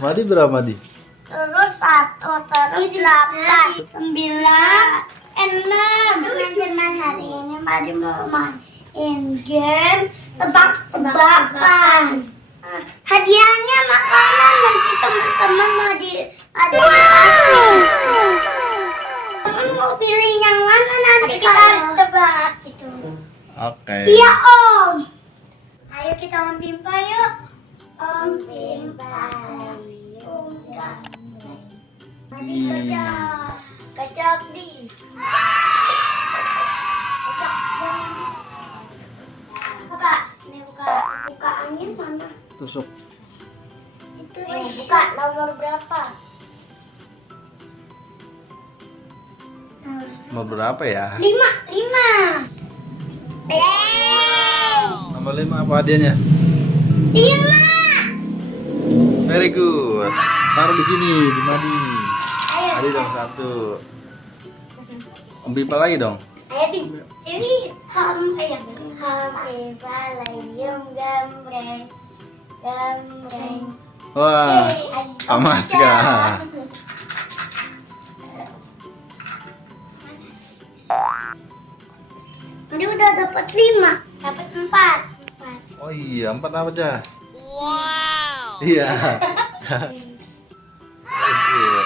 Madi berapa Madi? Terus 1, terus 8, 9, 6. Teman-teman, hari ini Madi mau main game tebak-tebakan. Hadiahnya makanan, nanti teman-teman Madi kasih. Teman mau pilih yang mana nanti kita harus tebak gitu. Oke. Iya Om. Ayo kita Om Pimpa yuk. Om Pimpa. Madi kacak di. Buka, ini buka angin mana? Tusuk. Itu buka nomor berapa? Nomor berapa ya? 5. Nomor 5 apa hadiahnya? 5. Very good. Taruh di sini, di Madi. Ayo. Madi dong 1. Om Pimpa lagi dong. Ayo di sini. Ham Pimpa layum gambreng. Wah, amas kah? Ini udah dapat 5, dapat 4. Oh iya, 4 apa aja? Wow. Iya. Good.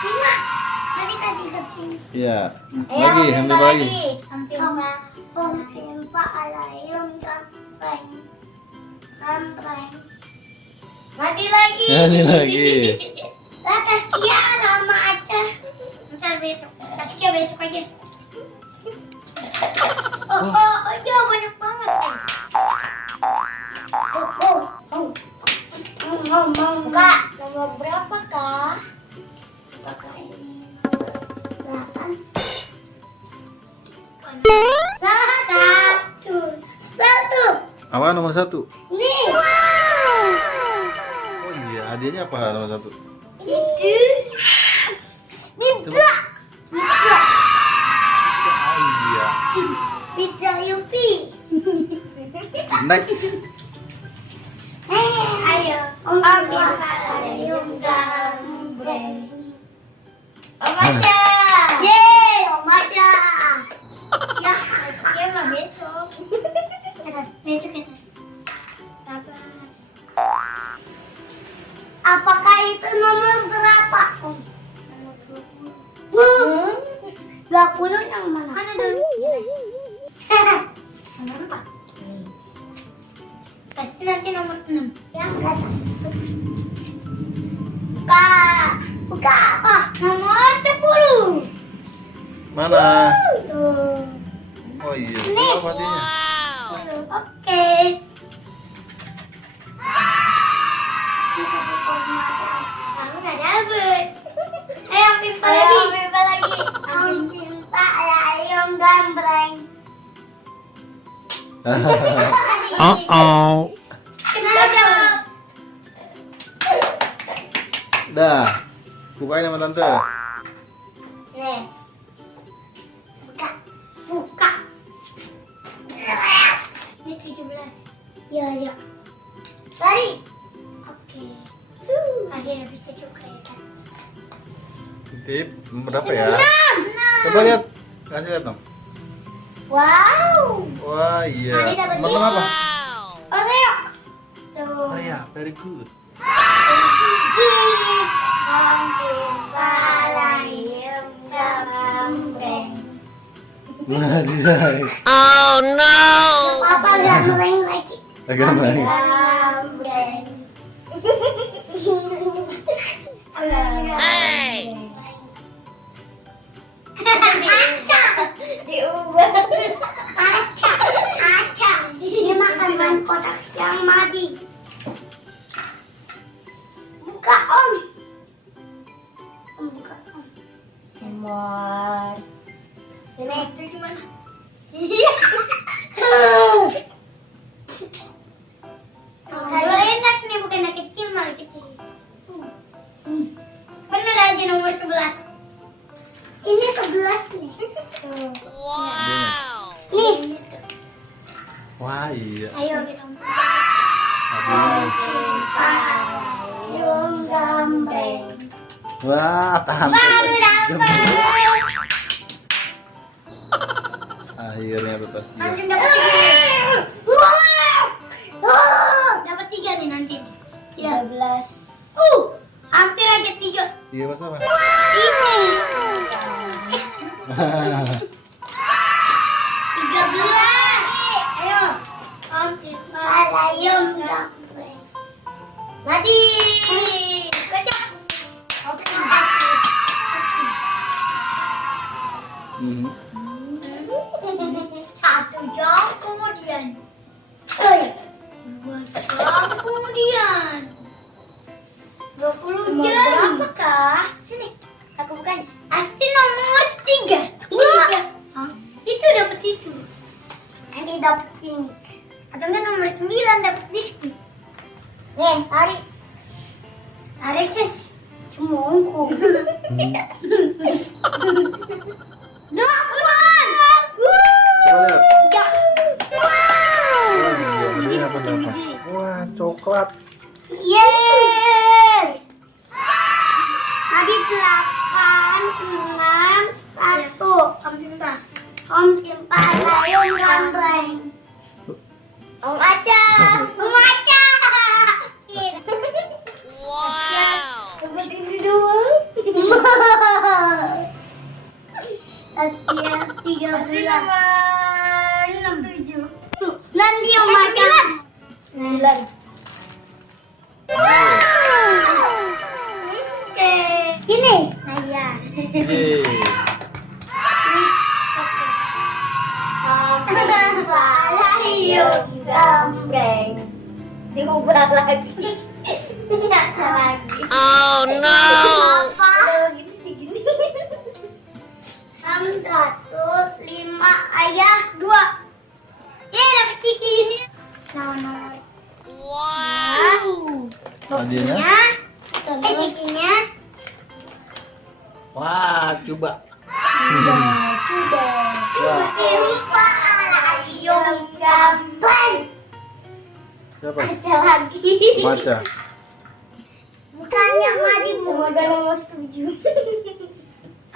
5. Tadi kesini. Iya. Ayo, Lagi, ambil lagi. Om Pimpa layum gambreng. Mati lagi. Mati lagi. Lah Taskia lama aja. Ntar besok. Taskia besok aja. Oh, banyak banget. Mau nomor berapa kak? Delapan. Satu. Apa nomor 1? Nih. Oh iya, hadiahnya apa nomor 1? Itu. Pizza. Oh iya. Pizza Yupi. Next. Ayo. Om Pimpa layum gambreng. Om Aja. Yeay, Om Aja. Ya, Taskia mah besok. Besok kita. Sabar. Apakah itu nomor berapa, Om? Nomor 20. 20 yang mana? Mana dulu? Nomor 4. Pasti nanti nomor 6. Yang enggak tahu. Buka apa? Nomor 10. Mana? Tuh. Oh iya. Nih. Apa hadiahnya? Oke. Kamu nggak dapet. Ayo Om Pimpa lagi. Om Pimpa layum gambreng. Kenapa? Dah. Bukain sama tante. Nih. Buka. Ini 17. Ya. Lari. Oke. Akhirnya bisa juga ya kan. Titip. Berapa ya? 6. Coba lihat. Kasih lihat dong. Wow. Wah iya. Madi dapat Nomor apa? Oreo. Tuh. Oh iya, very good. Om Pimpa layum gambreng. Madi. Papa gambreng lagi. Agak baik. Gambreng. Diubah. Acak. Ini makanan kotak yang Madi. Buka Om. Buka Om. Emor. Ini itu gimana? Iya. Kalau enak nih, bukan anak kecil malah kecil. Bener aja nomor 11. Ini 11 nih. Hadiahnya. Nih. Wah iya. Ayo kita. Hadiahnya. Wah, tahan. Baru dapat. Akhirnya bebas dia. Langsung dapat 3. Dapat 3 nih nanti. 13. Hampir aja 3. Iya, Mas apa? Ini. 13. Ayo. Malayum gambreng. Mati. Kocok. Mhm. 1 jam kemudian. 2 jam kemudian. 20 jam. Berapakah? Sini. Aku bukan. Pasti nomor 3. Hah? Itu dapat itu. Nanti dapat sini. Atau enggak nomor 9 dapat biskuit. Nih, tarik. Tarik sis. Semongko. Delapan. Coba lihat. Ya. Ini apa dapat? Wah, coklat. Yeay. Tadi 8, 6, 1. Om Timpa Layung Gambreng. Om Aca. Om Aca. Wow. Dapat ini doang. Asia 13. 7. Nanti Om Aca. 9. Oke. Gini. Nah ya. Yeay. Layung Gambreng. Diubah lagi. Ada lagi. Oh no. Apa? Gini sih gini. 6, 1, 5, ayah 2. Dapat Kiki ini. Nomor. Wow. Hadiahnya? Cikinya. Wah, coba. Timpa Layung Gambreng. Siapa? Ada lagi. Baca. Bukannya maju. Semoga nomor 7.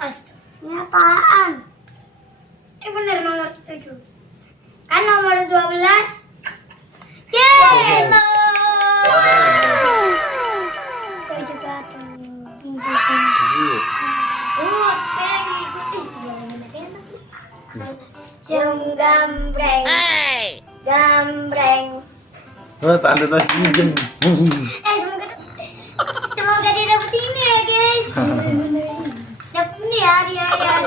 Astaga. Ini apaan? Bener nomor 7. Kan nomor 12. Yeay, hello. Saya juga tuh. Yang gambreng. Hey. Gambreng. Oh, tanda tas pinjem. Semoga dia dapet ini ya guys. Dapet ini ya dia ya.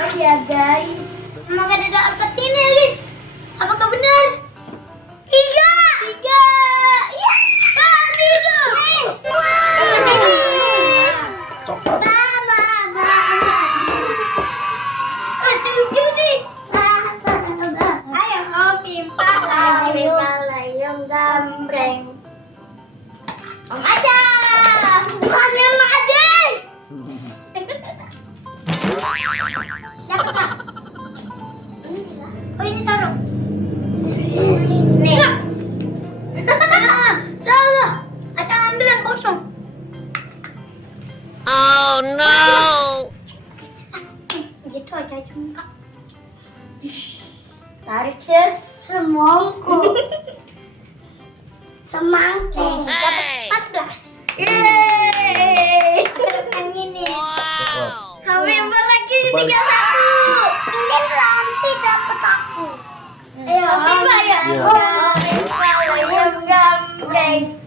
Oh ya guys. Semoga dia dapet ini ya guys. Apakah benar? 3. Ya. 3. Coklat. Ayo Om Timpa Layung Gambreng. Om Aca. Bukan yang Ade. Dapat Kak? Oh ini taruh. Nih. Lah. Aca ambil yang kosong. Oh no. Gitu aja cuma. Tarik sis. Semongko. Semangkuk. Hey. 14. Yeay. Kan ini. Wow. Kami lagi Balik. 31. Ini nanti dapat aku. Ayo, Timpa ya. Iya. Layung Gambreng.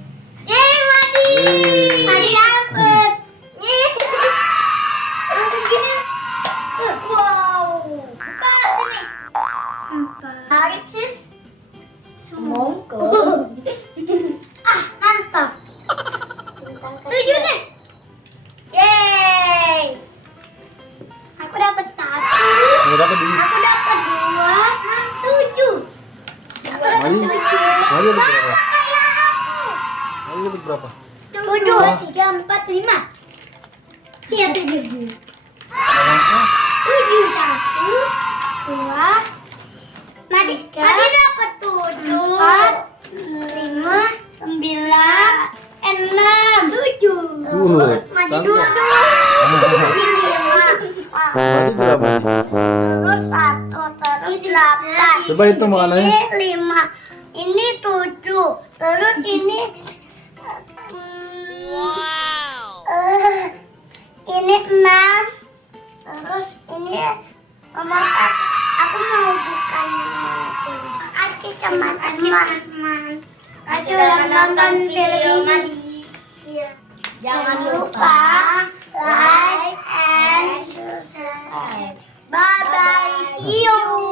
Yeay, Madi. Yeay. Madi dapet. Yeay. Langsung gini. Wow. Buka sini. Tarik sis. Semongko. Mantap. 7 nih. Yeay. Aku dapat 1. Mau dapat di. Aku dapat 2. 7. Aku dapat Mari. 7. Mari dapat berapa? Kayak aku. Mari dapat berapa? 7, 3, 4, 5. Iya 7. 7, 1, 2. Madi dapat 7, 4, 5, 9, 6. Coba itu makanannya. Ini 5. Ini 7. Terus ini Wow. ini 6. Terus ini Mama, aku mau bukan Aci teman-teman. Aci ulang nonton film ini. Jangan lupa like and subscribe. Bye bye. See you.